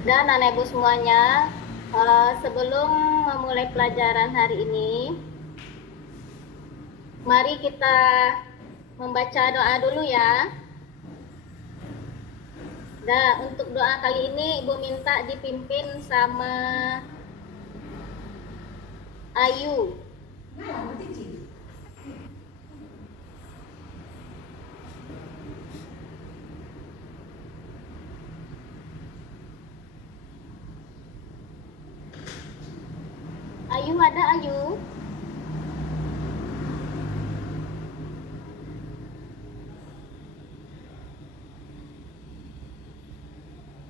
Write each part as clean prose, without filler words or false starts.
Dan anak ibu semuanya, sebelum memulai pelajaran hari ini, mari kita membaca doa dulu ya. Dan untuk doa kali ini ibu minta dipimpin sama Ayu. Ayu ada Ayu?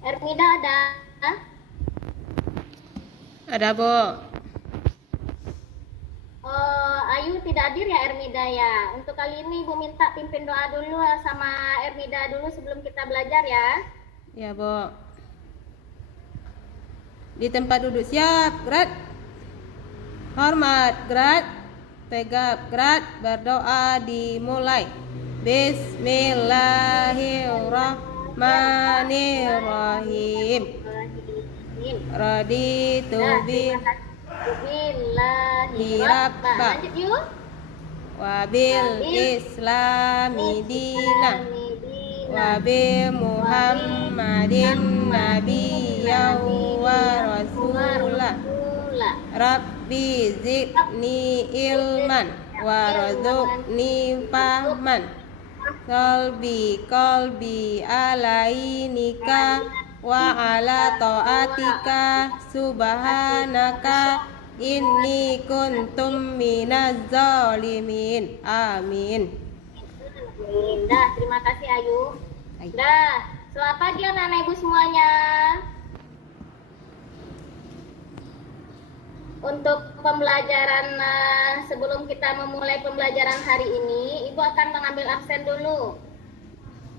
Ermida ada? Ada, Bu. Ayu tidak hadir ya Ermida ya. Untuk kali ini ibu minta pimpin doa dulu sama Ermida dulu sebelum kita belajar ya. Ya, Bu. Di tempat duduk siap, gerak. Hormat, gerak. Tegap, gerak. Berdoa dimulai. Bismillahirrahmanirrahim. Raditu Bismillahirrahmanirrahim. Lanjut yuk. Wabil islami dina wabi Muhammadin nabiyyan wa rasulah. Rabbi zidni ilman warzuqni fahman. Qalbi alainika wa ala ta'atika subhanaka inni kuntum minaz zalimin. Amin. Dah, terima kasih Ayu. Dah, selamat pagi anak-anak ibu semuanya. Untuk pembelajaran sebelum kita memulai pembelajaran hari ini, ibu akan mengambil absen dulu.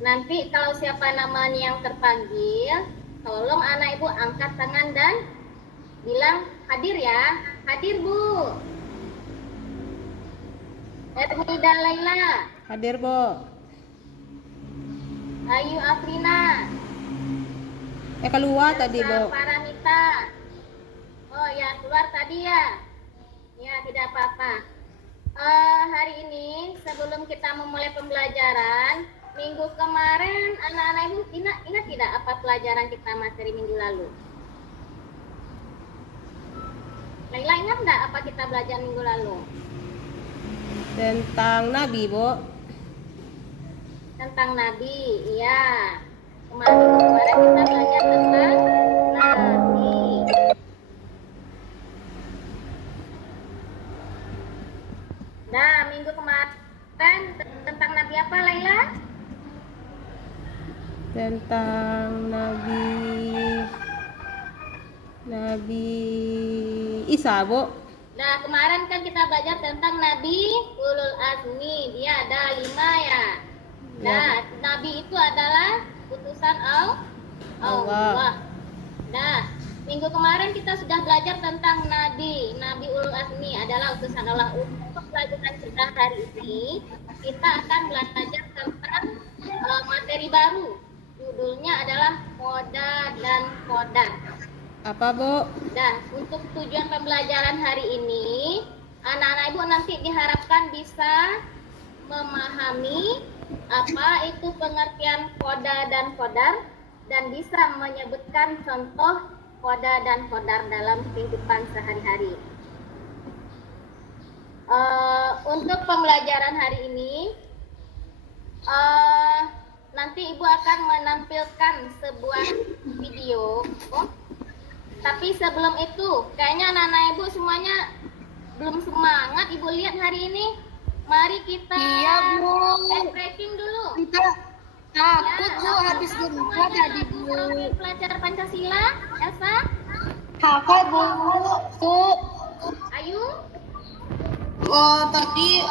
Nanti kalau siapa namanya yang terpanggil, tolong anak ibu angkat tangan dan bilang hadir ya. Hadir Bu. Ermida Laila. Hadir, Bu. Ayu Afrina. Keluar tadi, Bu. Paramita. Oh ya, keluar tadi ya. Ya, tidak apa-apa. Hari ini sebelum kita memulai pembelajaran, minggu kemarin anak-anak ibu ingat tidak apa pelajaran kita materi minggu lalu? Laila ingat enggak apa kita belajar minggu lalu? Tentang Nabi, Bu. Tentang Nabi, iya. Kemarin kita belajar tentang Nabi. Nah, minggu kemarin tentang Nabi apa, Laila? Tentang Nabi Isa, Bu. Nah, kemarin kan kita belajar tentang Nabi Ulul Azmi. Dia ada 5 ya. Nah, Nabi itu adalah utusan Allah. Nah, minggu kemarin kita sudah belajar tentang Nabi Ulul Azmi adalah utusan Allah. Untuk pelajaran kita hari ini, kita akan belajar tentang materi baru. Judulnya adalah Koda dan Kodar. Apa, Bu? Nah, untuk tujuan pembelajaran hari ini, anak-anak ibu nanti diharapkan bisa memahami apa itu pengertian koda dan kodar dan bisa menyebutkan contoh koda dan kodar dalam kehidupan sehari-hari. Untuk pembelajaran hari ini, nanti ibu akan menampilkan sebuah video. Tapi sebelum itu, kayaknya anak-anak ibu semuanya belum semangat ibu lihat hari ini. Mari kita breaking dulu. Kita takut Bu habis gempa tadi Bu. Pelajar Pancasila, Elsa. Hafal Bu. Ayu. Oh tadi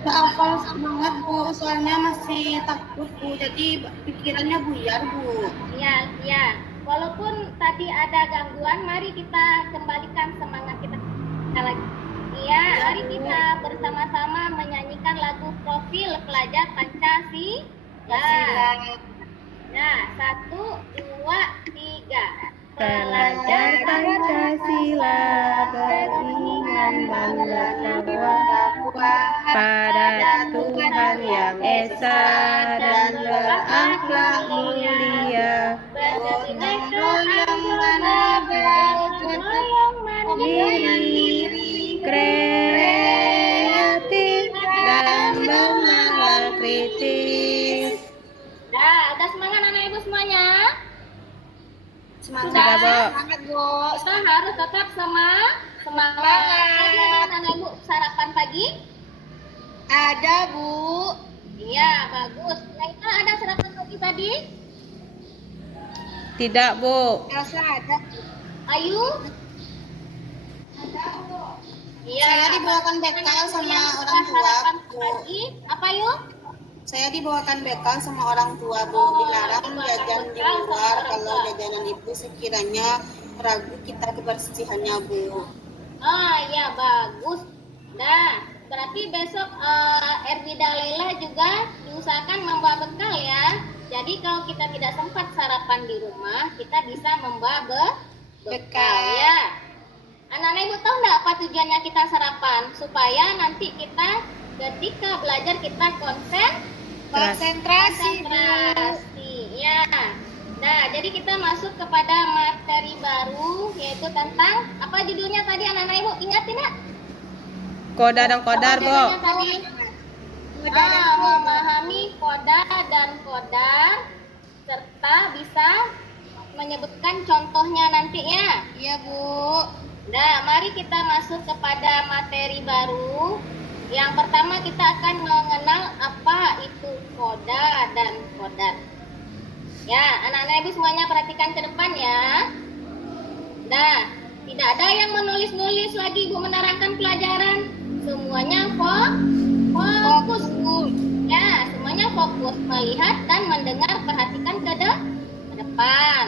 hafal semangat Bu, soalnya masih takut Bu, jadi pikirannya buyar Bu. Iya. Walaupun tadi ada gangguan, mari kita kembalikan semangat kita lagi. Iya, mari kita bersama-sama menyanyikan lagu Profil Pelajar Pancasila. Ya, 1, 2, 3. Pelajar Pancasila beriman dan bertakwa pada Tuhan Yang Esa dan berakhlak mulia, Gotong royong mandiri, kreatif dan bernalar kritis. Nah, udah semangat anak ibu semuanya? Semangat. Sudah, Bu. Semangat, Bu. Kita harus tetap semangat. Tadi ada anak ibu sarapan pagi? Ada, Bu. Iya, bagus. Laila ada sarapan pagi tadi? Tidak, Bu. Elsa ada. Ayu? Iya. Saya dibawakan bekal sama Yang orang sudah tua, sarapan Bu. pagi. Apa yuk? Saya dibawakan bekal sama orang tua, Bu. Oh, Dilarang dibawakan jajan di bekal sama luar orang kalau tua. jajanan itu sekiranya ragu kita kebersihannya, Bu. Oh iya, bagus. Nah, berarti besok Erbida Laila juga diusahakan membawa bekal ya. Jadi kalau kita tidak sempat sarapan di rumah, kita bisa membawa bekal ya. Anak-anak ibu tahu nggak apa tujuannya kita sarapan? Supaya nanti kita ketika belajar kita konsentrasi ya. Nah, jadi kita masuk kepada materi baru yaitu tentang apa judulnya tadi anak-anak ibu ingat tidak? Koda dan kodar, Bu. Judulnya tadi memahami koda dan kodar serta bisa menyebutkan contohnya nanti ya. Iya, Bu. Nah, mari kita masuk kepada materi baru. Yang pertama kita akan mengenal apa itu koda dan kodar. Ya, anak-anak ibu semuanya perhatikan ke depan ya. Nah, tidak ada yang menulis-nulis lagi ibu menerangkan pelajaran. Semuanya fokus. Ya, semuanya fokus melihat dan mendengar, perhatikan ke depan.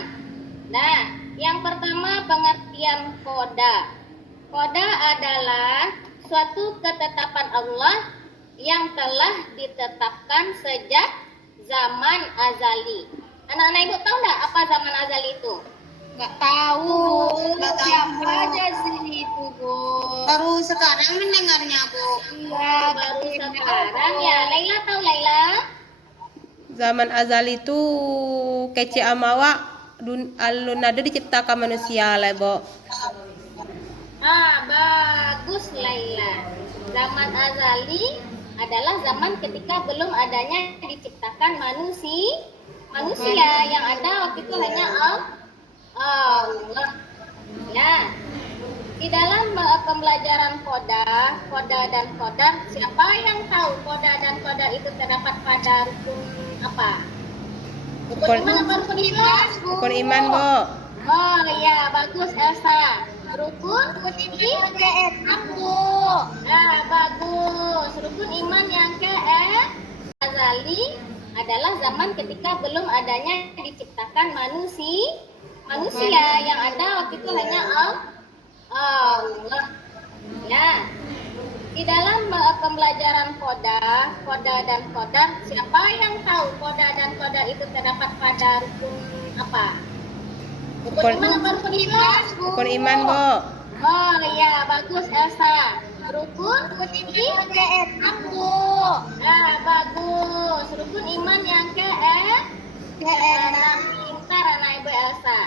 Nah, yang pertama pengertian koda. Koda adalah suatu ketetapan Allah yang telah ditetapkan sejak zaman azali. Anak-anak ibu tahu nggak apa zaman azali itu? Nggak tahu. Siapa aja sih itu, Bu? Baru sekarang mendengarnya, Bu. Iya, Baru sekarang ya. Laila tahu Laila? Zaman azali itu kece amawa alun ada diciptakan manusia lah, Bu. Bagus Laila. Zaman azali adalah zaman ketika belum adanya diciptakan manusia yang ada waktu itu hanya Allah. Ya. Di dalam pembelajaran koda dan kodar, siapa yang tahu koda dan kodar itu terdapat pada rukun apa? Rukun iman apa rukun Islam? Rukun iman, Bu. Oh iya, bagus Elsa. Rukun iman bagus. Rukun iman yang azali adalah zaman ketika belum adanya diciptakan manusia yang ada waktu itu hanya Allah. Ya. Di dalam pembelajaran koda dan kodar, siapa yang tahu koda dan kodar itu terdapat pada rukun apa? Rukun iman apa rukun Islam? Rukun iman, Bu. Oh iya, bagus Elsa. Rukun iman bagus. Rukun iman yang pintar anak ibu Elsa.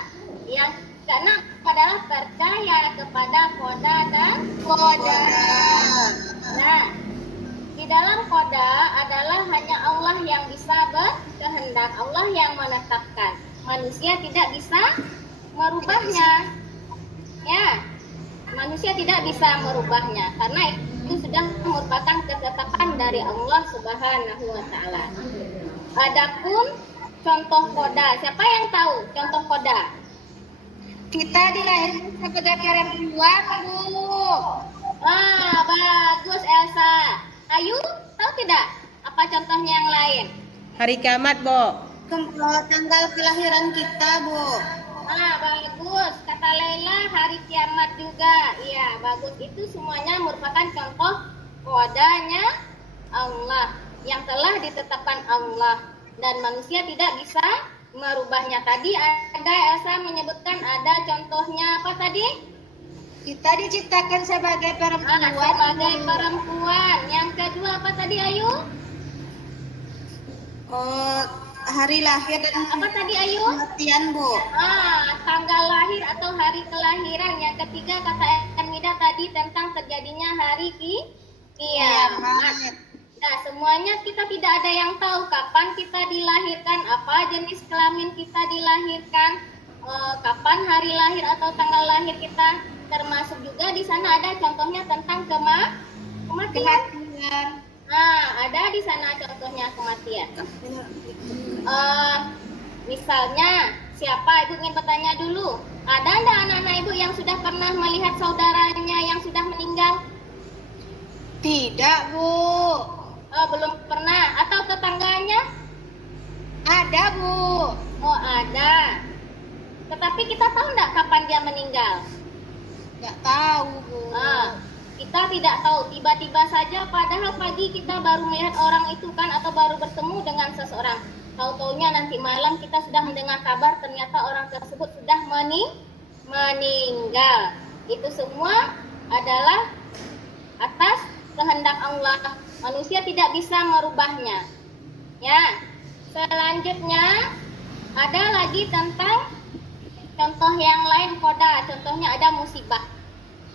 Yang keenam adalah percaya kepada koda dan kodar. Nah, di dalam koda adalah hanya Allah yang bisa berkehendak, Allah yang menetapkan. Manusia tidak bisa merubahnya. Ya, manusia tidak bisa merubahnya karena itu sudah merupakan ketetapan dari Allah Subhanahu wa taala. Adapun contoh koda, siapa yang tahu contoh koda? Kita dilahirkan sebagai perempuan, Bu. Bagus Elsa. Ayu, tahu tidak apa contohnya yang lain? Hari kiamat, Bu. Tanggal kelahiran kita, Bu. Bagus. Kata Laila hari kiamat juga. Iya, bagus. Itu semuanya merupakan contoh kodanya Allah yang telah ditetapkan Allah dan manusia tidak bisa merubahnya. Tadi ada Elsa menyebutkan ada contohnya apa tadi? Kita diciptakan sebagai perempuan. Sebagai perempuan. Yang kedua apa tadi Ayu? Hari lahir dan Apa tadi Ayu? kematian, Bu. Tanggal lahir atau hari kelahiran. Yang ketiga kata Enmida tadi tentang terjadinya hari kiamat. Nah, semuanya kita tidak ada yang tahu kapan kita dilahirkan, apa jenis kelamin kita dilahirkan, kapan hari lahir atau tanggal lahir kita. Termasuk juga di sana ada contohnya tentang kematian. Nah, ada di sana contohnya kematian. Misalnya, siapa Ibu ingin bertanya dulu? Ada enggak anak-anak Ibu yang sudah pernah melihat saudaranya yang sudah meninggal? Tidak, Bu. Belum pernah. Atau tetangganya? Ada, Bu. Oh, ada. Tetapi kita tahu enggak kapan dia meninggal? Nggak tahu, Bu. Kita tidak tahu. Tiba-tiba saja padahal pagi kita baru melihat orang itu kan atau baru bertemu dengan seseorang. Tahu-taunya nanti malam kita sudah mendengar kabar ternyata orang tersebut sudah meninggal. Itu semua adalah atas kehendak Allah. Manusia tidak bisa merubahnya. Ya. Selanjutnya ada lagi tentang contoh yang lain koda. Contohnya ada musibah.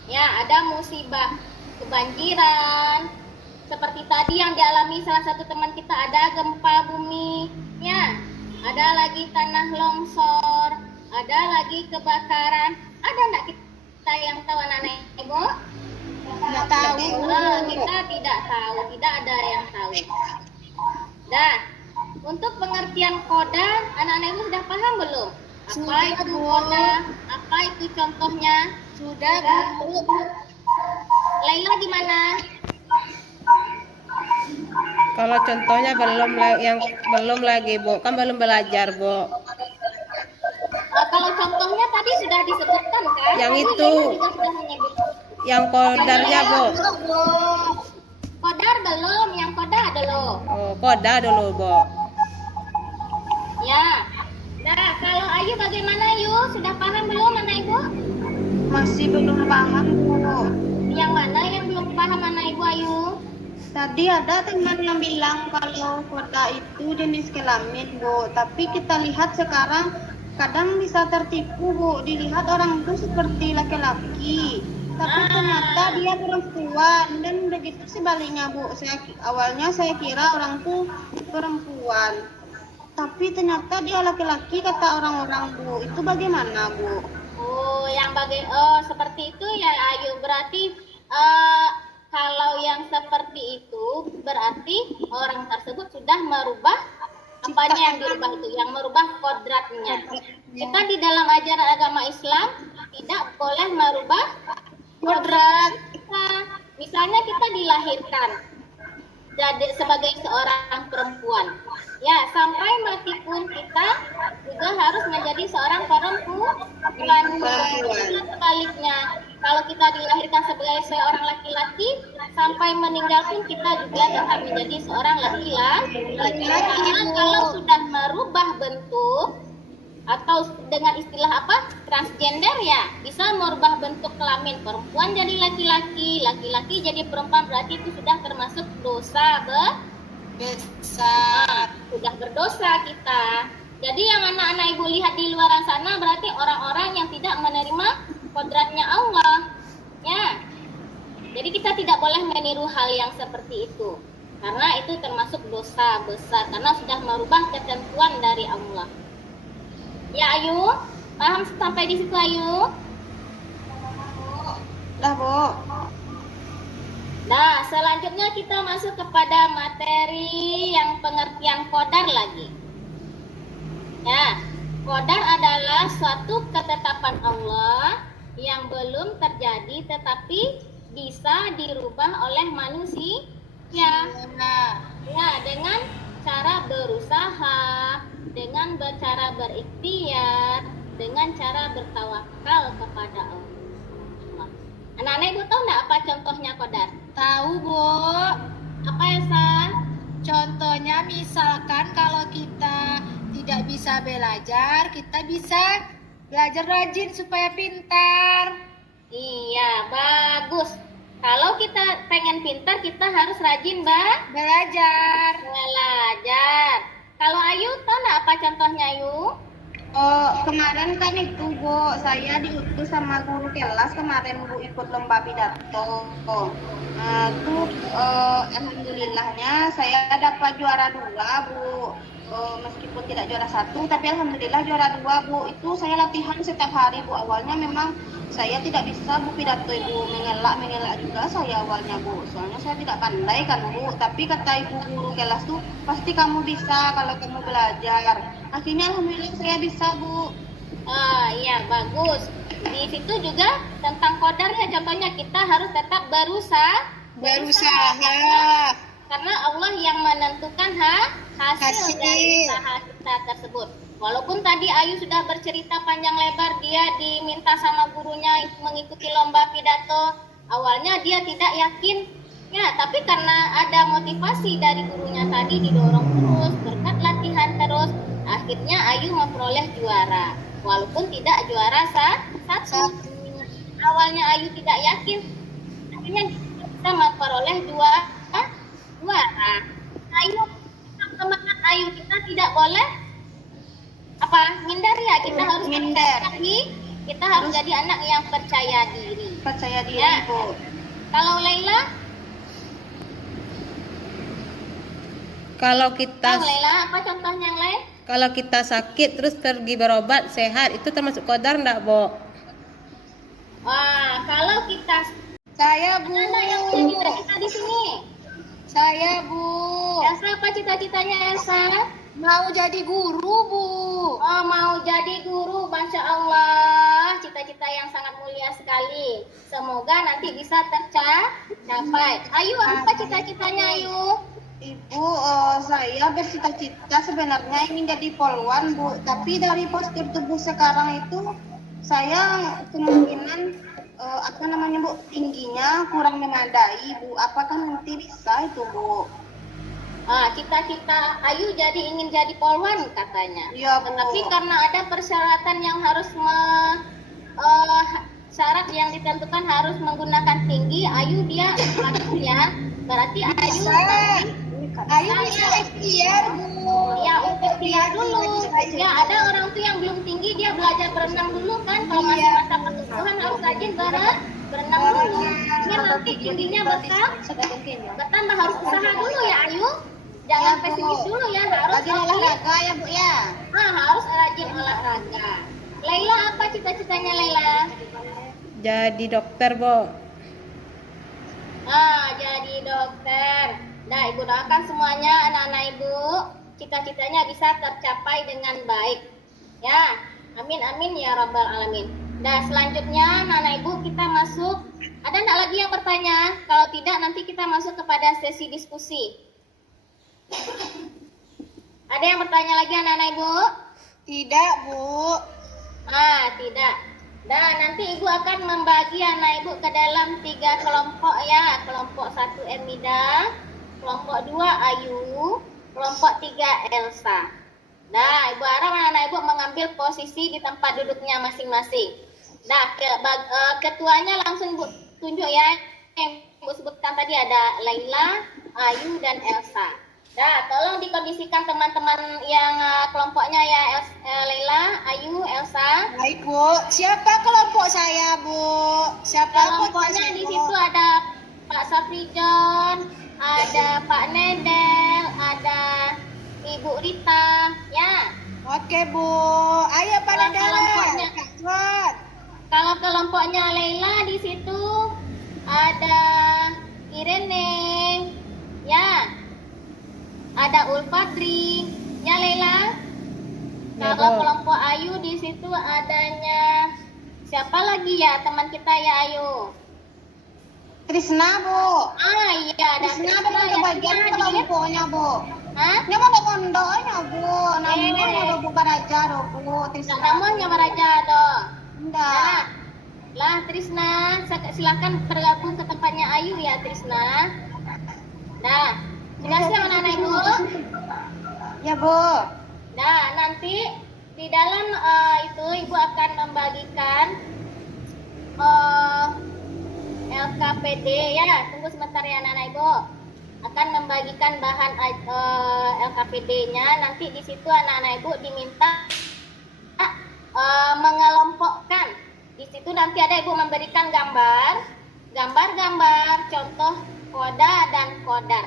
Ya, ada musibah kebanjiran. Seperti tadi yang dialami salah satu teman kita, ada gempa bumi. Ya, ada lagi tanah longsor. Ada lagi kebakaran. Ada enggak kita yang tahu anak-anak Ibu? Nggak tahu. Kita tidak tahu, tidak ada yang tahu. Nah, untuk pengertian koda, anak-anak Ibu sudah paham belum? Apa Sudah, itu Bu. koda? Apa itu contohnya? Sudah, Bu. Laila gimana? Kalau contohnya belum lagi, Bu. Kan belum belajar, Bu. Kalau contohnya tadi sudah disebutkan kan? Yang Tadi itu. Laila juga sudah menyebut. Yang kodarnya, Bu. Kodar belum, yang koda ada loh. Oh, koda dulu, Bu. Ya. Nah, kalau Ayu bagaimana Ayu? Sudah paham belum anak Ibu? Masih belum paham, Bu. Yang mana yang belum paham anak Ibu Ayu? Tadi ada teman yang bilang kalau koda itu jenis kelamin, Bu. Tapi kita lihat sekarang kadang bisa tertipu, Bu. Dilihat orang itu seperti laki-laki, tapi ternyata dia perempuan. Dan begitu sebaliknya, Bu. Awalnya saya kira orang itu perempuan, tapi ternyata dia laki-laki kata orang-orang, Bu. Itu bagaimana, Bu? Seperti itu ya Ayu. Berarti kalau yang seperti itu berarti orang tersebut sudah merubah apanya yang dirubah itu, yang merubah kodratnya. Kita di dalam ajaran agama Islam tidak boleh merubah kodrat kita. Misalnya kita dilahirkan jadi sebagai seorang perempuan. Ya, sampai mati pun kita juga harus menjadi seorang perempuan. Sebaliknya, kalau kita dilahirkan sebagai seorang laki-laki, sampai meninggal pun kita juga tetap menjadi seorang laki-laki. Karena kalau sudah merubah bentuk atau dengan istilah apa? Transgender ya, bisa merubah bentuk kelamin. Perempuan jadi laki-laki, laki-laki jadi perempuan, berarti itu sudah termasuk dosa besar. Sudah berdosa kita. Jadi yang anak-anak Ibu lihat di luar sana berarti orang-orang yang tidak menerima kodratnya Allah. Ya. Jadi kita tidak boleh meniru hal yang seperti itu. Karena itu termasuk dosa besar karena sudah merubah ketentuan dari Allah. Ya Ayu, paham sampai di situ Ayu? Dah, Bu. Nah, selanjutnya kita masuk kepada materi yang pengertian kodar lagi. Ya, kodar adalah suatu ketetapan Allah yang belum terjadi tetapi bisa dirubah oleh manusia. Ya, dengan cara berusaha, dengan cara berikhtiar, dengan cara bertawakal kepada Allah. Anak-anak Ibu tahu nggak apa contohnya kodar? Tahu, Bu. Apa ya, Sa? Contohnya misalkan kalau kita tidak bisa belajar, kita bisa belajar rajin supaya pintar. Iya, bagus. Kalau kita pengen pintar, kita harus rajin, Belajar. belajar. Kalau Ayu, tahu nggak apa contohnya, Ayu? Oh, kemarin kan itu Bu, saya diutus sama guru kelas kemarin Bu ikut lomba pidato. Alhamdulillahnya saya dapat juara 2 Bu. Meskipun tidak juara 1, tapi alhamdulillah juara 2 Bu. Itu saya latihan setiap hari Bu. Awalnya memang saya tidak bisa Bu pidato Ibu, mengelak juga saya awalnya Bu. Soalnya saya tidak pandai kan Bu. Tapi kata ibu guru kelas tuh pasti kamu bisa kalau kamu belajar. Akhirnya alhamdulillah saya bisa Bu. Iya, bagus. Di situ juga tentang kodarnya, contohnya kita harus tetap Berusaha. karena Allah yang menentukan hasil dari Hasil. usaha kita tersebut. Walaupun tadi Ayu sudah bercerita panjang lebar, dia diminta sama gurunya mengikuti lomba pidato. Awalnya dia tidak yakin, ya, tapi karena ada motivasi dari gurunya tadi, didorong terus, berkat latihan terus, akhirnya Ayu memperoleh juara. Walaupun tidak juara satu. Awalnya Ayu tidak yakin, akhirnya bisa memperoleh juara. Ayu, semangat Ayu, kita tidak boleh minder ya, kita harus Minder. kita harus jadi anak yang percaya diri. Percaya diri Ya. Bu. Kalau Laila, Kalau kita apa contohnya yang lain? kalau kita sakit terus pergi berobat sehat, itu termasuk qadar enggak, Bo? Wah, kalau kita Saya Bu. ada yang punya cita-cita di sini. Saya Bu. Elsa, apa cita-citanya Elsa? Mau jadi guru Bu. Oh, mau jadi guru, Masya Allah. Cita-cita yang sangat mulia sekali. Semoga nanti bisa tercapai. Ayu, apa cita-citanya Ayu? Ibu, saya bercita-cita sebenarnya ingin jadi polwan Bu, tapi dari postur tubuh sekarang itu saya kemungkinan Bu, tingginya kurang memadai Bu. Apakah nanti bisa itu Bu? Cita-cita Ayu ingin jadi polwan katanya. Iya Bu. Tetapi karena ada persyaratan yang harus syarat yang ditentukan harus menggunakan tinggi, Ayu dia laki ya. Berarti Ayu Ayo bisa ikhtiar Bu. ya ikhtiar dulu. Ya, ada orang tuh yang belum tinggi, dia belajar berenang dulu kan. Kalau masih masa pertumbuhan harus rajin berenang dulu. Ya, nanti tingginya bertambah, harus usaha dulu ya Ayu. Jangan pesimis dulu ya, harus Rajin olahraga ya Bu ya. harus rajin olahraga. Laila, apa cita-citanya Laila? Jadi dokter, Bo. Jadi dokter. Nah, Ibu doakan semuanya anak-anak Ibu, cita-citanya bisa tercapai dengan baik. Ya, amin amin ya rabbal alamin. Nah, selanjutnya anak-anak Ibu kita masuk. Ada enggak lagi yang bertanya? Kalau tidak nanti kita masuk kepada sesi diskusi. Ada yang bertanya lagi anak-anak Ibu? Tidak Bu. Tidak. Dan nanti Ibu akan membagi anak Ibu ke dalam 3 kelompok ya. Kelompok 1 Emida, kelompok 2 Ayu, kelompok 3 Elsa. Nah, Ibu harap anak-anak Ibu mengambil posisi di tempat duduknya masing-masing. Nah, ketuanya langsung Ibu tunjuk ya. Yang Ibu sebutkan tadi ada Laila, Ayu, dan Elsa. Nah, tolong dikondisikan teman-teman yang kelompoknya ya, Laila, Ayu, Elsa. Baik Bu. Siapa kelompok saya Bu? Siapa Kelompoknya di situ ada Pak Safrijon, ada Pak Nedel, ada Ibu Rita, ya. Oke Bu. Ayo pada kelompoknya. dalam. Kalau kelompoknya Laila di situ ada Irene, ya. Ada Ulfadri, ya Laila. Ya, Kalau Bu. kelompok Ayu di situ adanya siapa lagi ya teman kita ya Ayu? Trisna Bu. Iya ada Trisna ada ya, kebagian Trisna, kelompoknya Bu. Hah? Ini mau pondoknya Bu. Namanya Bu Baraja Bu. Trisna. Namanya Baraja do. Enggak. Lah Trisna, silakan bergabung ke tempatnya Ayu ya Trisna. Nah, sudah siap anak-anak Ibu? Ya Bu. Nah, nanti Di dalam itu Ibu akan membagikan LKPD ya. Tunggu sebentar ya anak-anak Ibu. Akan membagikan bahan LKPD-nya. Nanti di situ anak-anak Ibu diminta mengelompokkan. Di situ nanti ada Ibu memberikan gambar-gambar, contoh koda dan kodar.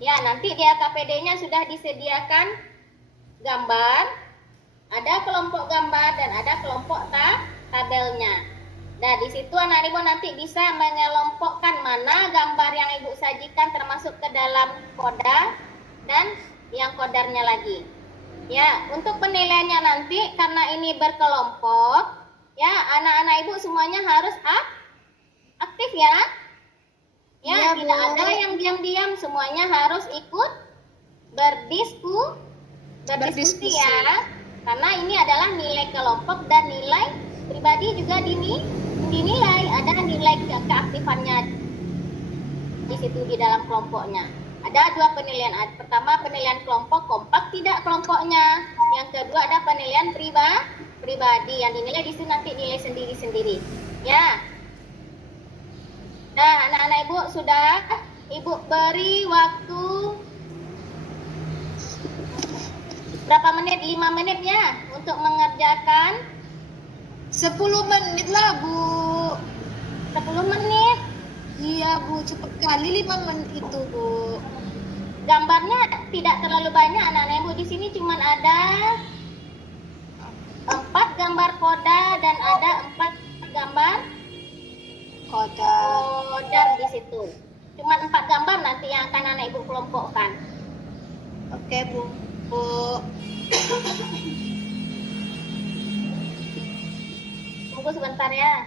Ya, nanti di LKPD-nya sudah disediakan gambar, ada kelompok gambar dan ada kelompok tabelnya. Nah, di situ anak Ibu nanti bisa mengelompokkan mana gambar yang Ibu sajikan termasuk ke dalam koda dan yang kodarnya lagi. Ya, untuk penilaiannya nanti karena ini berkelompok, ya anak-anak Ibu semuanya harus aktif ya. Ya, Iya, tidak Bu. ada yang diam-diam, semuanya harus ikut berdiskusi ya. Karena ini adalah nilai kelompok dan nilai pribadi juga dinilai. Ada nilai keaktifannya di situ di dalam kelompoknya. Ada 2 penilaian. Pertama penilaian kelompok, kompak tidak kelompoknya. Yang kedua ada penilaian pribadi yang dinilai di situ nanti nilai sendiri-sendiri. Ya. Nah, anak-anak Ibu sudah Ibu beri waktu berapa menit? 5 menit ya untuk mengerjakan 10 menit lah, Bu. 10 menit. Iya, Bu. Cepat kali 5 menit itu, Bu. Gambarnya tidak terlalu banyak anak-anak Ibu. Di sini cuma ada 4 gambar koda dan ada 4 gambar kodar di situ. Cuma 4 gambar nanti yang akan anak Ibu kelompokkan. Oke, Bu. Tunggu sebentar ya.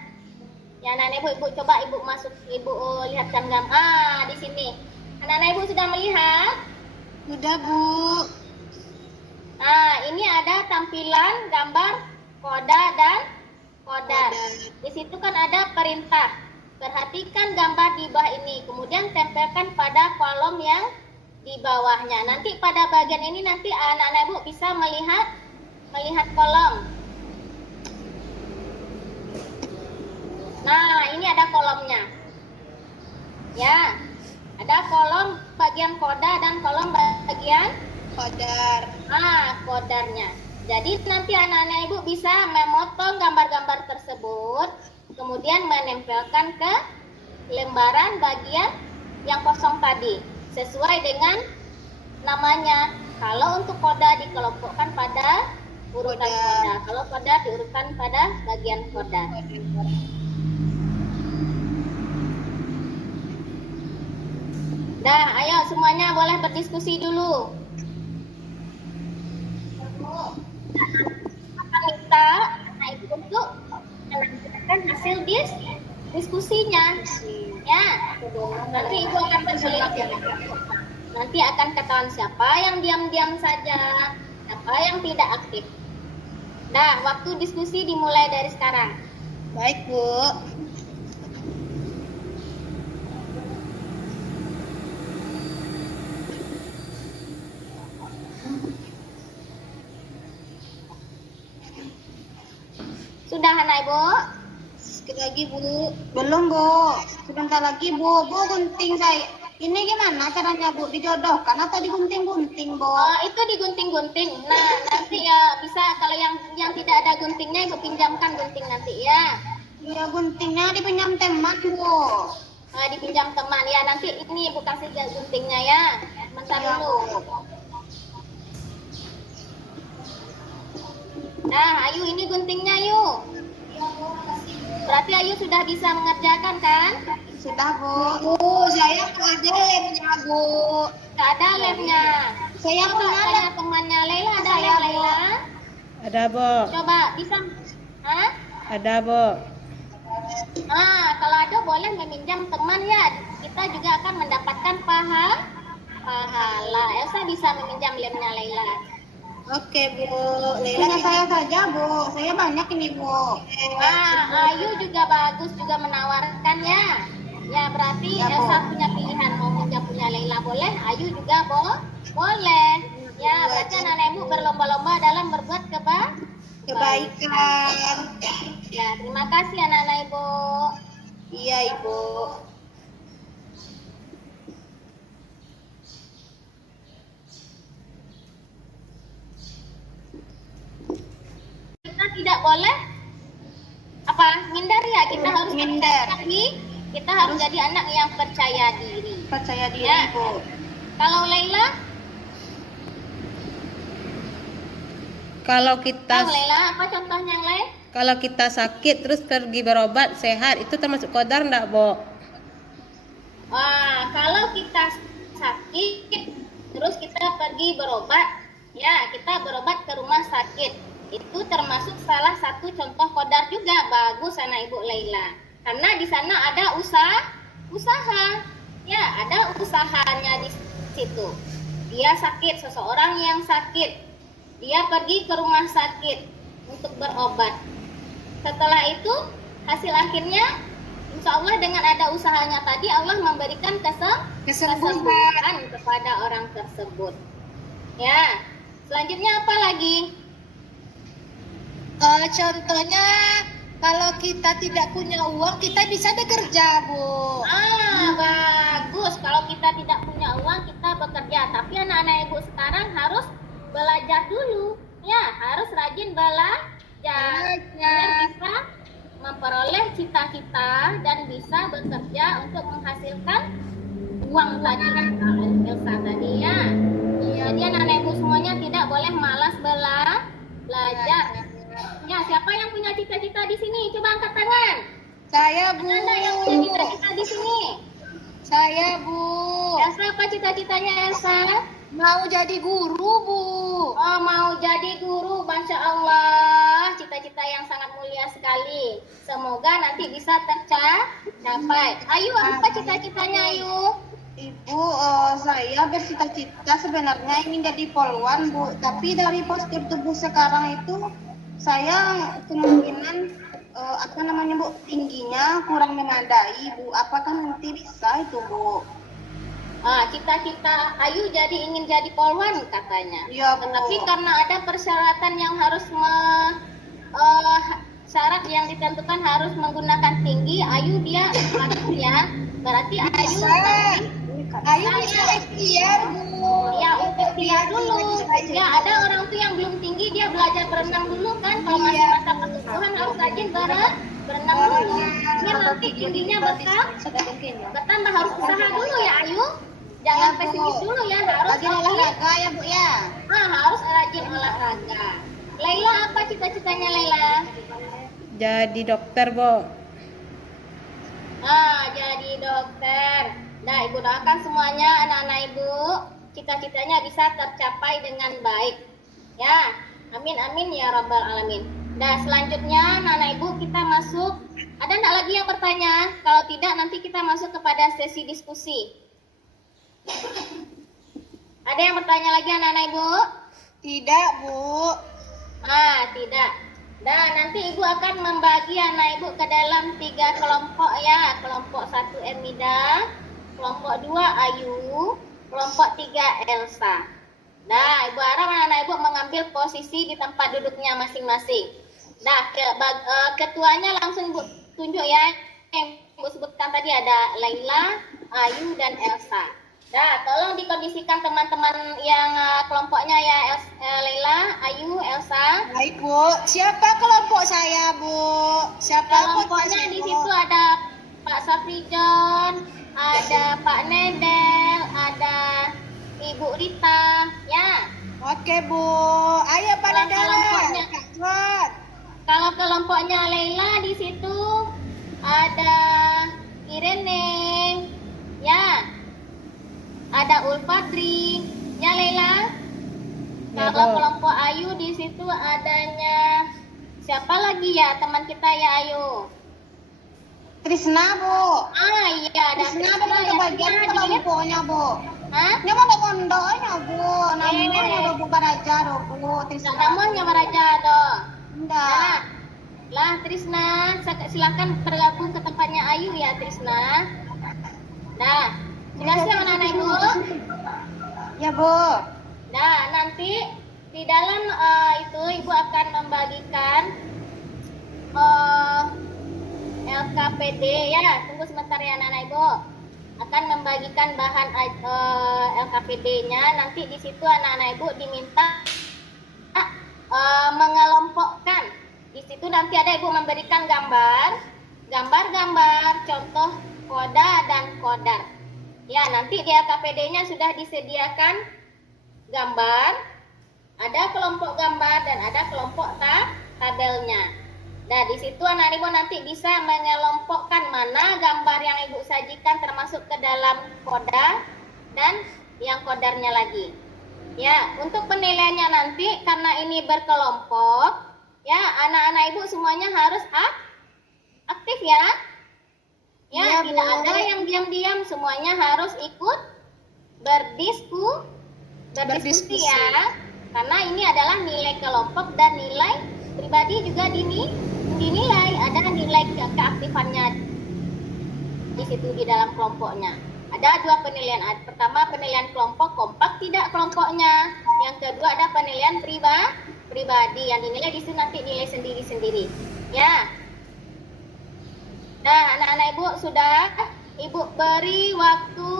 Ya anak-anak Ibu coba Ibu masuk, Ibu lihatkan gambar. Di sini. Anak-anak Ibu sudah melihat? Sudah, Bu. Nah, ini ada tampilan gambar koda dan kodar. Di situ kan ada perintah. Perhatikan gambar di bawah ini, kemudian tempelkan pada kolom yang di bawahnya. Nanti pada bagian ini nanti anak-anak Ibu bisa melihat kolom. Nah, ini ada kolomnya. Ya. Ada kolom bagian koda dan kolom bagian Kodar. kodarnya. Jadi nanti anak-anak Ibu bisa memotong gambar-gambar tersebut, kemudian menempelkan ke lembaran bagian yang kosong tadi, sesuai dengan namanya. Kalau untuk koda dikelompokkan pada urutan koda, kalau koda diurutkan pada bagian koda. Dah, ayo semuanya boleh berdiskusi dulu. Akan minta Ibu untuk menanyakan hasil diskusinya. Ya, nanti Ibu akan berselidiki. Nanti akan ketahuan siapa yang diam-diam saja, siapa yang tidak aktif. Dah, waktu diskusi dimulai dari sekarang. Baik, Bu. Sudah anak Ibu? Sekali lagi, Bu. Belum, Bu. Sebentar lagi, Bu. Bu, gunting saya. Ini gimana caranya, Bu? Dijodohkan atau digunting-gunting, Bu? Itu digunting-gunting. Nah, nanti ya bisa kalau yang tidak ada guntingnya Ibu pinjamkan gunting nanti ya. Ya, guntingnya dipinjam teman, Bu. Dipinjam teman ya. Nanti ini Ibu kasih guntingnya ya. Bentar Ya, dulu. Bu. Nah, Ayu ini guntingnya yuk. Berarti Ayu sudah bisa mengerjakan kan? Sudah, Bu. Bu, saya mau ada lemnya, Bu. Gak ada labnya. Saya Coba punya tanya temannya Leila, ada ya Leila? Ada, Bo. Coba bisa. Hah? Ada, Bo. Kalau ada boleh meminjam teman ya. Kita juga akan mendapatkan pahala. Elsa bisa meminjam labnya Leila. Oke, Bu. punya saya saja, Bu. Saya banyak ini, Bu. Ayu juga bagus juga menawarkan ya. Ya berarti Ya, Bu. Elsa punya pilihan mau pinjam punya Leila boleh, Ayu juga boleh. Ya berarti anak ibu berlomba-lomba dalam berbuat kebaikan. Ya, terima kasih anak-anak Ibu. Iya, Ibu. Kita tidak boleh minder ya, kita harus Minder. kita harus jadi anak yang percaya diri. Percaya diri, Ya. Bu. Kalau Laila, apa contohnya yang lain? kalau kita sakit terus pergi berobat sehat itu termasuk qadar enggak, Bo? Wah, kalau kita sakit terus kita pergi berobat, ya kita berobat ke rumah sakit. Itu termasuk salah satu contoh qadar juga. Bagus anak Ibu Laila. Karena di sana ada usaha. Ya, ada usahanya di situ. Dia sakit, seseorang yang sakit. Dia pergi ke rumah sakit untuk berobat. Setelah itu, hasil akhirnya insya Allah dengan ada usahanya tadi Allah memberikan kesembuhan kepada orang tersebut. Ya, selanjutnya apa lagi? Contohnya kalau kita tidak punya uang, kita bisa bekerja, Bu. Bagus. Kalau kita tidak punya uang, kita bekerja. Tapi anak-anak Ibu sekarang harus belajar dulu. Ya, harus rajin belajar. Biar bisa memperoleh cita-cita dan bisa bekerja untuk menghasilkan uang tadi. Elsa tadi ya. Jadi anak-anak Ibu semuanya tidak boleh malas belajar. Ya, siapa yang punya cita-cita di sini? Coba angkat tangan. Saya, Bu. Anda yang punya cita-cita di sini. Saya, Bu. Elsa, apa cita-citanya Elsa? Mau jadi guru, Bu. Oh, mau jadi guru. Masya Allah. Cita-cita yang sangat mulia sekali. Semoga nanti bisa tercapai. Ayu, apa cita-citanya Ayu? Ibu, saya bercita-cita sebenarnya ingin jadi polwan, Bu. Tapi dari postur tubuh sekarang itu saya kemungkinan Bu, tingginya kurang memadai, Bu. Apakah nanti bisa itu, Bu? Cita-cita Ayu ingin jadi polwan katanya. Iya, Bu. Tetapi karena ada persyaratan yang harus syarat yang ditentukan harus menggunakan tinggi, Ayu dia laki ya. Berarti Ayu bisa ikhtiar, Bu. Ya, ikhtiar dulu. Ya, ada orang tuh yang belum tinggi, dia belajar berenang dulu kan. Kalau masih masa pertumbuhan harus rajin berenang dulu. Ini nanti tingginya bertambah, harus usaha dulu ya Ayu. Jangan pesimis dulu ya, harus Rajin olahraga ya, Bu ya. harus rajin olahraga. Laila, apa cita-citanya Laila? Jadi dokter, Bo. Jadi dokter. Nah, Ibu doakan semuanya anak-anak Ibu cita-citanya bisa tercapai dengan baik. Ya, amin amin ya rabbal alamin. Nah, selanjutnya anak-anak Ibu kita masuk. Ada enggak lagi yang bertanya? Kalau tidak nanti kita masuk kepada sesi diskusi. Ada yang bertanya lagi anak-anak Ibu? Tidak, Bu. Tidak. Nah, nanti Ibu akan membagi anak Ibu ke dalam 3 kelompok ya. Kelompok 1 Emida, kelompok 2 Ayu, kelompok 3 Elsa. Nah, Ibu harap anak-anak Ibu mengambil posisi di tempat duduknya masing-masing. Nah, ketuanya langsung Ibu tunjuk ya. Yang Ibu sebutkan tadi ada Laila, Ayu, dan Elsa. Nah, tolong dikondisikan teman-teman yang kelompoknya ya, Laila, Ayu, Elsa. Baik, Bu. Siapa kelompok saya, Bu? Siapa Kelompoknya di situ ada Pak Safrijon, ada Pak Nedel, ada Ibu Rita, ya. Oke, Bu. Ayo pada Kelompoknya. dalam. Kalau kelompoknya Laila di situ ada Irene, ya. Ada Ulfadri, ya Laila. Ya, Kalau Bu. kelompok Ayu di situ adanya siapa lagi ya teman kita ya Ayu? Trisna, Bu. Iya ada Trisna ada kebagian kelompoknya, Bu. Hah? Ini ada pondoknya, Bu. Namanya ada Bu Baraja, Bu. Trisna. Namanya Maraja doh. Enggak. Lah Trisna, silakan bergabung ke tempatnya Ayu ya Trisna. Nah, sudah siap anak-anak Ibu? Ya, Bu. Nah, nanti di dalam itu Ibu akan membagikan LKPD ya. Tunggu sebentar ya anak-anak Ibu. Akan membagikan bahan LKPD-nya. Nanti di situ anak-anak Ibu diminta mengelompokkan. Di situ nanti ada Ibu memberikan gambar-gambar, contoh koda dan kodar. Ya, nanti di LKPD-nya sudah disediakan gambar, ada kelompok gambar dan ada kelompok tabelnya. Nah, di situ anak Ibu nanti bisa mengelompokkan mana gambar yang Ibu sajikan termasuk ke dalam koda dan yang kodarnya lagi. Ya, untuk penilaiannya nanti karena ini berkelompok, ya anak-anak Ibu semuanya harus aktif ya. Ya, Iya, tidak Bu. ada yang diam-diam, semuanya harus ikut berdiskusi ya. Karena ini adalah nilai kelompok dan nilai pribadi juga dinilai, ada nilai keaktifannya di situ di dalam kelompoknya. Ada 2 penilaian. Pertama penilaian kelompok, kompak tidak kelompoknya. Yang kedua ada penilaian pribadi yang dinilai di situ nanti nilai sendiri-sendiri. Ya. Nah, anak-anak Ibu sudah Ibu beri waktu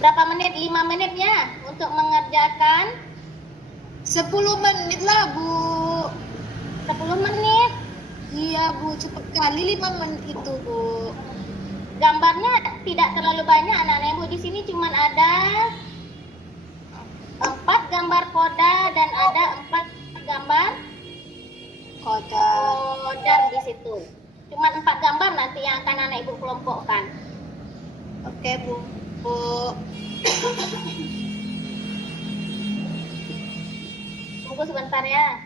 berapa menit? 5 menit ya untuk mengerjakan 10 menit lah, Bu. 10 menit. Iya, Bu, cepat kali 5 menit itu, Bu. Gambarnya tidak terlalu banyak anak-anak Ibu. Di sini cuma ada 4 gambar koda dan ada 4 gambar kodar di situ. Cuma 4 gambar nanti yang akan anak Ibu kelompokkan. Oke, Bu. Tunggu sebentar ya.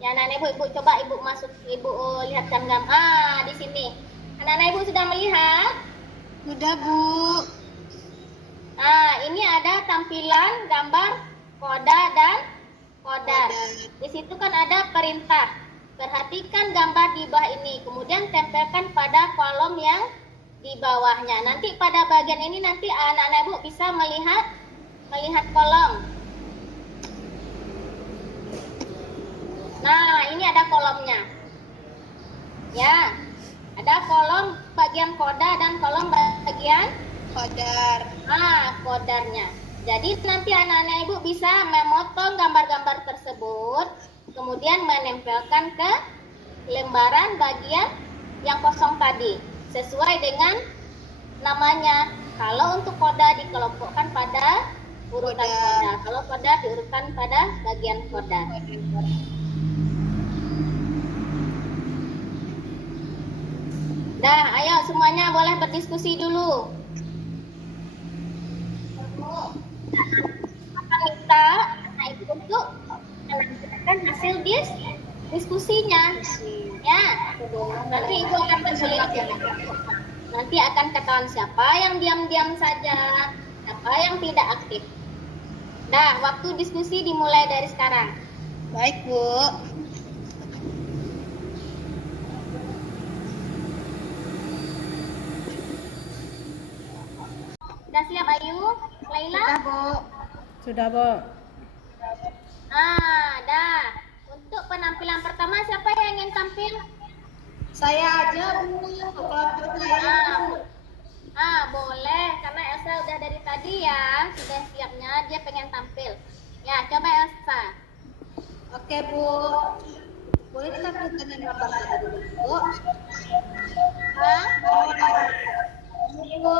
Ya anak-anak Ibu coba Ibu masuk, Ibu lihatkan gambar. Di sini. Anak-anak Ibu sudah melihat? Sudah, Bu. Nah, ini ada tampilan gambar koda dan kodar. Di situ kan ada perintah. Perhatikan gambar di bawah ini, kemudian tempelkan pada kolom yang di bawahnya. Nanti pada bagian ini nanti anak-anak Ibu bisa melihat kolom. Nah, ini ada kolomnya. Ya. Ada kolom bagian koda dan kolom bagian Kodar. kodarnya. Jadi nanti anak-anak Ibu bisa memotong gambar-gambar tersebut, kemudian menempelkan ke lembaran bagian yang kosong tadi, sesuai dengan namanya. Kalau untuk koda dikelompokkan pada urutan koda, kalau koda diurutkan pada bagian koda. Dah, ayo semuanya boleh berdiskusi dulu. Akan minta anak Ibu untuk melanjutkan hasil diskusinya. Ya, nanti Ibu akan berselidiki. Nanti akan ketahuan siapa yang diam-diam saja, siapa yang tidak aktif. Dah, waktu diskusi dimulai dari sekarang. Baik, Bu. Sudah siap Ayu? Laila? Sudah, Bu. Sudah, Bu. Dah. Untuk penampilan pertama siapa yang ingin tampil? Saya aja, Bu. Kelompok saya. Boleh, karena Elsa udah dari tadi ya, sudah siapnya, dia pengen tampil. Ya, coba Elsa. Oke, Bu. Boleh ditampilkan yang gambar tadi dulu, Bu? Bu.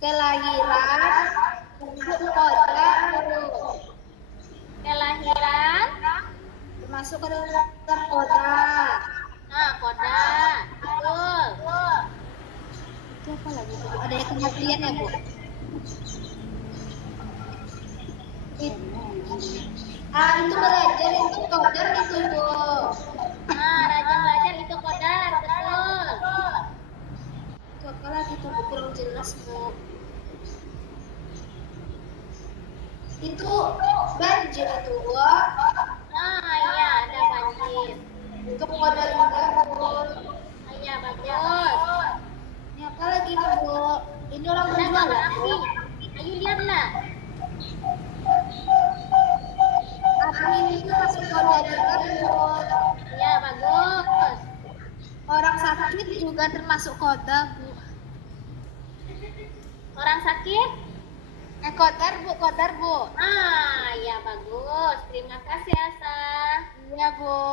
Kelahiran, kota, Kelahiran, masuk ke dalam kota. koda, betul. Itu apa lagi, Bu? Ada yang kematian ya, Bu? Itu belajar, itu kodar itu, Bu. Rajin belajar itu kodar, betul. Itu apa lagi tuh, Bu? Kurang jelas, Bu. Itu banjir itu, Bu. Iya, ada banjir. Itu kodar juga, Bu. Iya, bagus. Ini apa lagi nih, Bu? Ini orang Udah berjualan, rapi. Bu. Ayo lihatlah. Api ini masuk kodar juga, Bu. Iya, bagus. juga termasuk kodar, Bu. Orang sakit? Kodar, Bu. Ah, ya bagus. Terima kasih Elsa. Iya, Bu.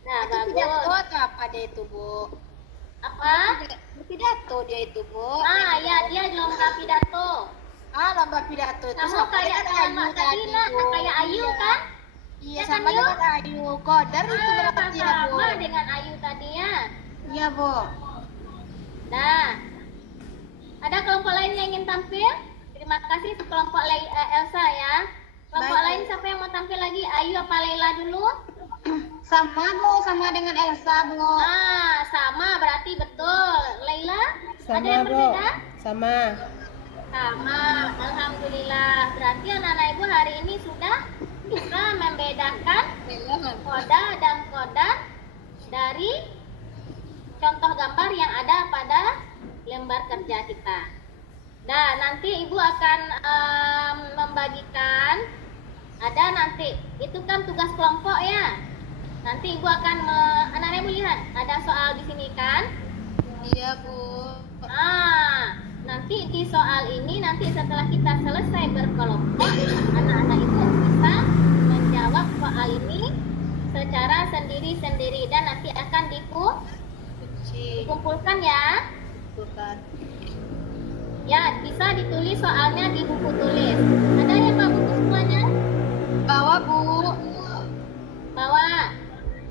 Nah, Itu pidato bagus. atau apa dia itu, Bu? Apa? Pidato dia itu, Bu. Ah, ya dia lomba pidato. Lomba pidato itu Kamu sama kayak dengan sama Ayu tadi nak, Bu. kayak Ayu Iya. kan? Iya, Ya kan, sama Yu? dengan Ayu. Kodar itu berarti ya, Bu. sama dengan Ayu tadi ya. Iya, Bu. Nah, ada kelompok lain yang ingin tampil? Terima kasih kelompok Elsa ya. Kelompok Baik. lain siapa yang mau tampil lagi? Ayu apa Laila dulu? Sama, Bu, sama dengan Elsa, Bu. Ah, sama berarti betul. Laila? Ada Sama, yang Bo. berbeda? Sama. Sama, alhamdulillah. Berarti anak-anak ibu hari ini sudah bisa membedakan koda dan kodar dari contoh gambar yang ada pada lembar kerja kita. Nah, nanti ibu akan membagikan, ada nanti, itu kan tugas kelompok ya. Nanti ibu akan, anak-anak ibu lihat, ada soal di sini kan? Iya, Bu. Nanti di soal ini, nanti setelah kita selesai berkelompok, anak-anak itu bisa menjawab soal ini secara sendiri-sendiri dan nanti akan dikumpulkan ya. Bukan. Ya, bisa ditulis soalnya di buku tulis. Ada yang bawa buku semuanya? Bawa, Bu. Bawa.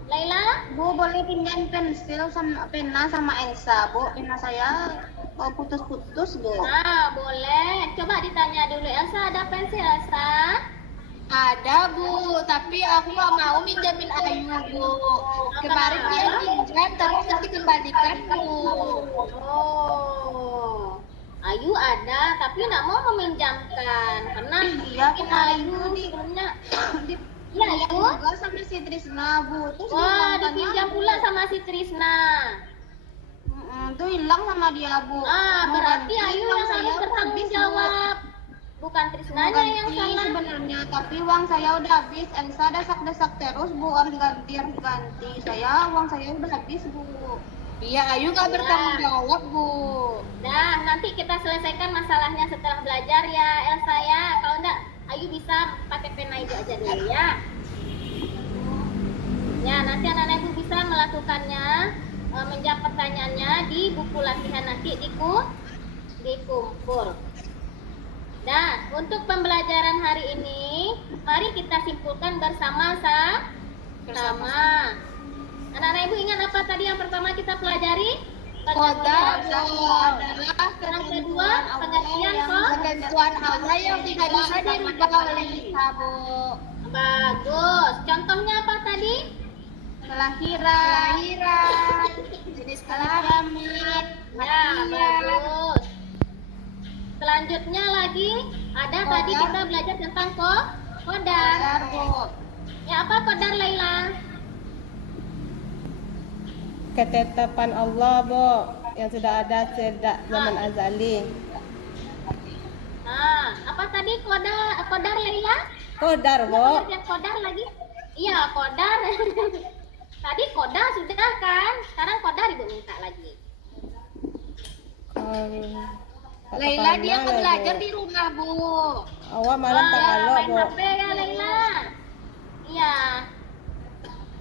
Laila? Bu, boleh pindahin pensil sama pena sama Elsa, Bu. Pena saya putus-putus, Bu. Boleh. Coba ditanya dulu. Elsa, ada pensil, Elsa? Ada, Bu, tapi aku nggak mau minjamin Ayu, Bu. Kemarin dia pinjam, terus dikembalikan, Bu. Oh, Ayu ada, tapi nggak mau meminjamkan karena Iya, mungkin kemarin Ayu tuh sebelumnya. di Iya, Ayu. juga sama si Trisna, Bu. Terus Wah, dia dipinjam pula sama si Trisna. tuh hilang sama dia, Bu. Mau Berarti ganti, Ayu uang yang saya harus udah bertanggung habis, Bu. jawab. Bukan Mau Trisnanya yang ganti salah. sebenarnya, tapi uang saya udah habis. Elsa desak-desak terus, Bu. Harus ganti. Uang saya udah habis, Bu. Iya, Ayu nggak bertanggung jawab, Bu. Nah, nanti kita selesaikan masalahnya setelah belajar ya, Elsa ya. Kalau enggak, Ayu bisa pakai pena ibu aja dulu ya. Ya, nanti anak-anak ibu bisa melakukannya, menjawab pertanyaannya di buku latihan nanti dikumpul. Nah, untuk pembelajaran hari ini, mari kita simpulkan bersama-sama. Anak-anak ibu ingat apa tadi yang pertama kita pelajari? Kodar adalah Yang kedua, pengertian kok. ketentuan Allah yang tidak bisa dirubah oleh kita, Bu. Bagus. Contohnya apa tadi? kelahiran, Jenis kelamin, Ya, bagus. Selanjutnya lagi ada tadi kita belajar tentang kodar. Bu. Ya, apa kodar Laila? Ketetapan Allah, Bo, yang sudah ada sejak zaman azali. Apa tadi kodar Laila? Kodar, Bo. Pengertian kodar lagi? Iya, kodar. Tadi kodar sudah kan? Sekarang kodar ibu minta lagi. Laila dia kan belajar di rumah, Bu. Awak malam tak kalau, main Bo. HP ya Laila. Iya.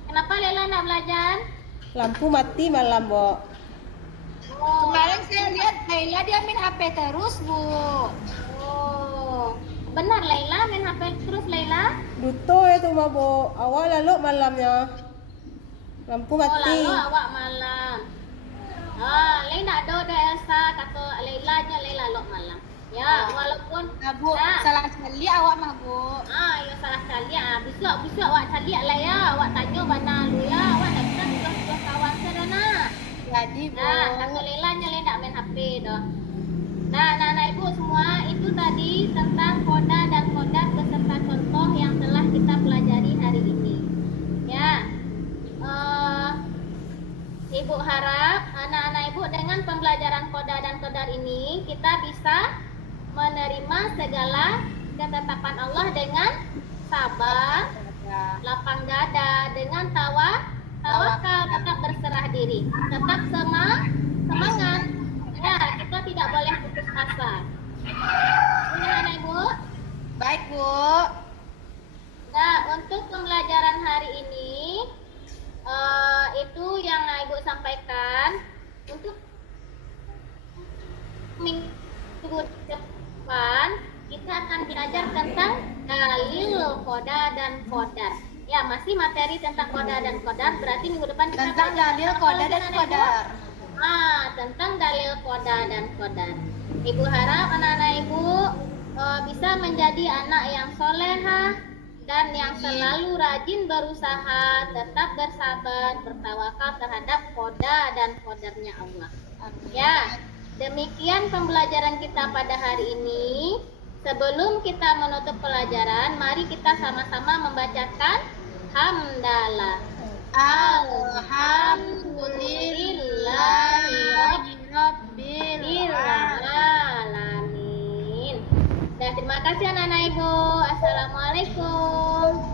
Kenapa Laila nak belajar? Lampu mati malam, Bo. Kemarin saya lihat Laila dia main HP terus, Bu. Benar Laila main HP terus Laila? Duto itu mah, Bo. Awak lalu malamnya. Lampu mati. Lalu awak malam. Laila ada Elsa kata Laila nya Laila lo malam. Ya, walaupun Bu, salah sekali awak mah, Bu. ya salah sekali. Besok awak cari lah ya. Awak tanya mana lu ya. Awak dah bisa tugas kawan sedana. Jadi, Bu. Kata Laila nya Laila tak main HP dah. Nah, anak-anak ibu semua itu tadi tentang koda dan kodar beserta contoh yang telah kita pelajari hari ini. Ya, ibu harap anak-anak ibu dengan pembelajaran koda dan kodar ini kita bisa menerima segala ketetapan Allah dengan sabar, lapang dada, dengan tawakal, tetap berserah diri, tetap semangat. tidak boleh putus asa. Ini anak ibu. Baik, Bu. Nah, untuk pembelajaran hari ini itu yang ibu sampaikan. Untuk minggu depan kita akan belajar tentang dalil koda dan kodar. Ya, masih materi tentang koda dan kodar. Berarti minggu depan kita Tentang belajar dalil apa koda lagi, dan anak-anak ibu? kodar. Tentang dalil koda dan kodar. Ibu harap anak-anak ibu bisa menjadi anak yang solehah dan yang selalu rajin berusaha, tetap bersabar, bertawakal terhadap koda dan kodarnya Allah. Ya, demikian pembelajaran kita pada hari ini. Sebelum kita menutup pelajaran, mari kita sama-sama membacakan hamdalah. Alhamdulillahirabbil Alamin. Dan terima kasih anak-anak ibu. Assalamualaikum.